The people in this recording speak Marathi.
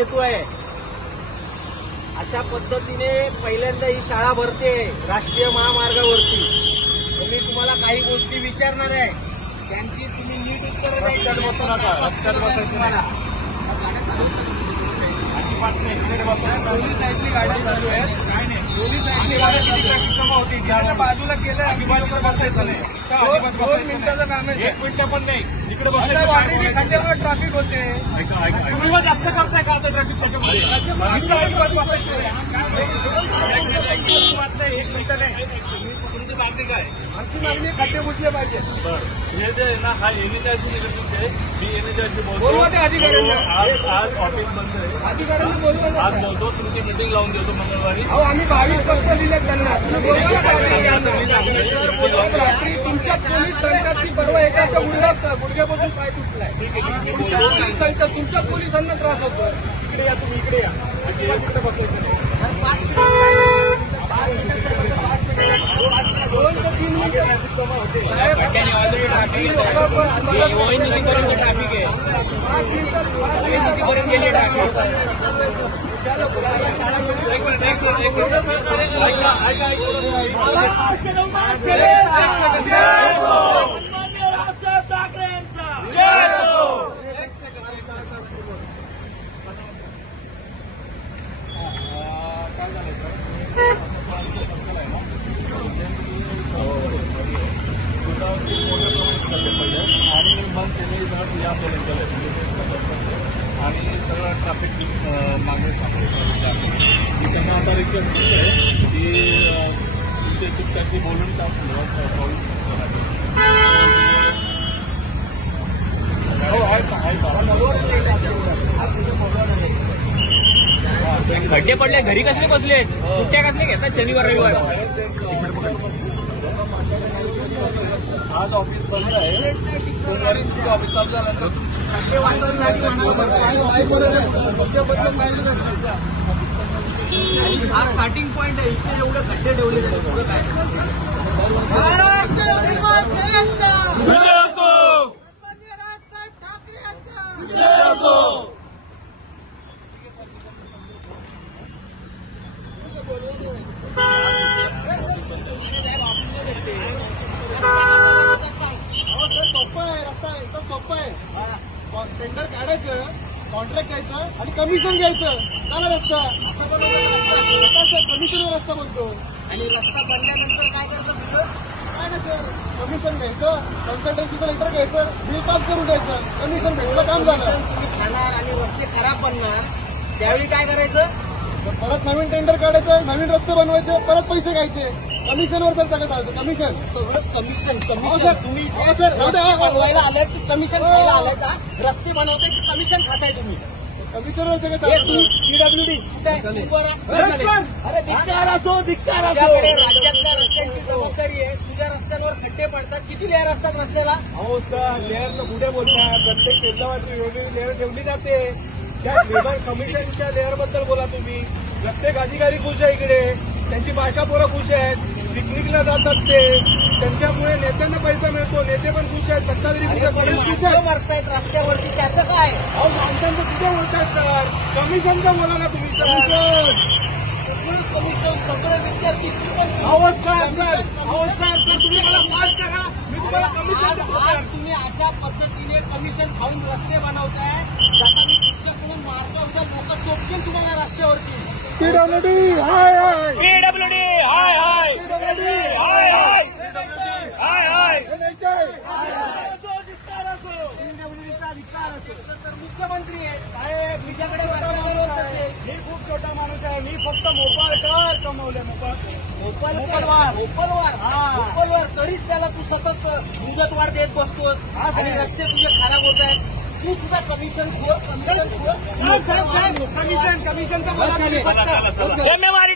देतोय। अशा पद्धतीने पहिल्यांदा ही शाळा भरते राष्ट्रीय महामार्गावरती। मी तुम्हाला काही गोष्टी विचारणार आहे, त्यांची तुम्ही नीट उत्तर रस्त्यात बसू नका, रस्त्यात बसायचं नाही। दोन्ही साईडनी गाड्या चालू आहेत, काय नाही दोन्ही साईडनी गाड्या जमा होती, ज्याच्या बाजूला केलं अजिबात बसायचं नाही। 2 मिनिटाचं काम आहे, 1 मिनिट पण नाही तिकडे बसायचं। खड्ड्यावर ट्रॅफिक होते, तुम्ही मग जास्त करताय का आता ट्रॅफिक त्याच्यामध्ये? अजिबात बसायचं नाही, 1 मिनिट नाही। तुमची मागणी काय? आमची मागणी खड्डे बुजले पाहिजे। हे जे आहे ना, हा एनएचआयची निवडणूक आहे, मी एनएचआयची बोलतो। आज ऑफिस बंद आहे, अधिकाऱ्यांनी बोलतो, आज बोलतो, तुमची मीटिंग लावून देतो मंगळवारी। आम्ही 22 वाजता दिले त्यांना, रात्री तुमच्या पोलीस संघाची परवा एकाच्या गुडघ्यापासून पाय तुटलाय। तुमच्या पोलिसांना त्रास होतो। इकडे या, तुम्ही इकडे या, तिकडे बसायचं नाही। 2 ते 3 मिनिटं ट्रॅफिक जमा होते। ट्रॅफिक आहे, 5 मिनिटापर्यंत गेले ट्रॅफिक। आणि मग त्यांनी या आणि सगळं ट्रॅफिक मागे त्यांना आता रिक्वेस्ट आहे की तुमचे चिकटाची बोलून त्या संदर्भात खड्डे पडले, घरी कसले बसले, सुट्ट्या कसले घेतात शनिवार रविवार? आज ऑफिस बंद आहे, सोमवारी ऑफिस चालू झाल्यानंतर हा स्टार्टिंग पॉइंट आहे, इथे एवढे खड्डे ठेवले जाते, पुढे काय? टेंडर काढायचं, कॉन्ट्रॅक्ट घ्यायचं आणि कमिशन घ्यायचं, काला रस्ता कमिशनवर रस्ता बोलतो। आणि रस्ता बनल्यानंतर काय करायचं? काय नाही सर, कमिशन घ्यायचं, कन्सल्टन्सीचं लेटर घ्यायचं, बिल पास करून द्यायचं, कमिशन भेटलं, काम झालं। तुम्ही खाणार आणि रस्ते खराब बनणार, त्यावेळी काय करायचं? परत नवीन टेंडर काढायचं, नवीन रस्ते बनवायचे, परत पैसे घ्यायचे, कमिशनवर सर सगळं चालतं। कमिशन सगळं कमिशन सर तुम्ही सर बनवायला आलाय की कमिशन खायला आलाय का? रस्ते बनवताय की कमिशन खाताय तुम्ही? कमिशनवर सगळं चालतं। पीडब्ल्यूडी अरे धिक्कार असो, धिक्कार असो, राज्यातल्या रस्त्यांची जबाबदारी आहे। तुझ्या रस्त्यांवर खड्डे पडतात, किती लेअर असतात रस्त्याला? अहो सर, लेअरचं पुढे बोलतात, प्रत्येक केंद्रावरती वेगवेगळी लेअर ठेवली जाते। त्या लेबर कमिशनच्या लेअरबद्दल बोला तुम्ही। प्रत्येक अधिकारी खुश आहे इकडे, त्यांची बायका पोरं खुश आहेत, पिकनिकला जातात ते, त्यांच्यामुळे नेत्यांना पैसा मिळतो, नेते पण खुश आहेत, सत्ताधारी खुश आहेत, मरतायत रस्त्यावरती, त्याचं काय? अहो माणसांचं कुठे बोलतायत सर? कमिशनचं बोला ना तुम्ही सर। कमिशन सगळे विद्यार्थी अहो सर तुम्ही मला पास करा, मी तुम्हाला कमिशन देतो सर। तुम्ही अशा पद्धतीने कमिशन खाऊन रस्ते बनवताय, त्याचा मी शिक्षक म्हणून मार्गावर लोक चोपतील तुम्हाला रस्त्यावरती। पीडब्ल्यूडी हाय हाय, पीडब्ल्यूडी हाय हाय, पीडब्ल्यूडी हाय हाय, हाय हाय। तर मुख्यमंत्री आहे साहेब, तुझ्याकडे मी खूप छोटा माणूस आहे, मी फक्त मोपाळकर कमवले, मोपलवार तरीच त्याला तू सतत मुदतवाढ देत बसतोस आणि रस्ते तुझे खराब होत आहेत। तू सुद्धा कमिशनचं बोला कमिशनचं बोला तुम्ही फक्त। धन्यवाद।